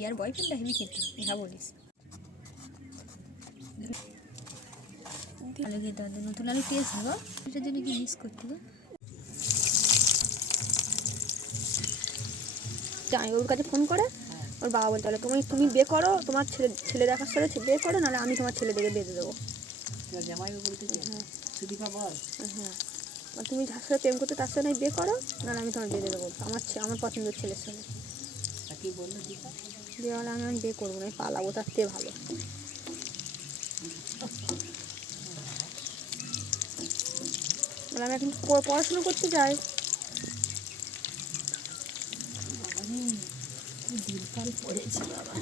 Peer বয়ফ্রেন্ডটা heavy খেতে, দেখা বলিস। আলু খেতে হবে, নতুন আলু টেস্ট গো, এটার জন্য কি মিস করতে গো। ওর কাছে ফোন করে ওর বাবা বলতে পারলো তুমি বিয়ে করো, তোমার ছেলে দেখার সাথে বিয়ে করো, নাহলে আমি তোমার ছেলে দেখে বেঁধে দেবো। হ্যাঁ, তুমি যার সাথে প্রেম করতে তার সাথে বিয়ে করো, নাহলে আমি তোমার বেঁধে দেবো আমার পছন্দের ছেলের সাথে। বিয়ে হলে আমি বিয়ে করবো না, পালাবো, তার থেকে ভালো। আমি এখন পড়াশোনা করতে যাই। দিনকাল পড়েছি বাবা।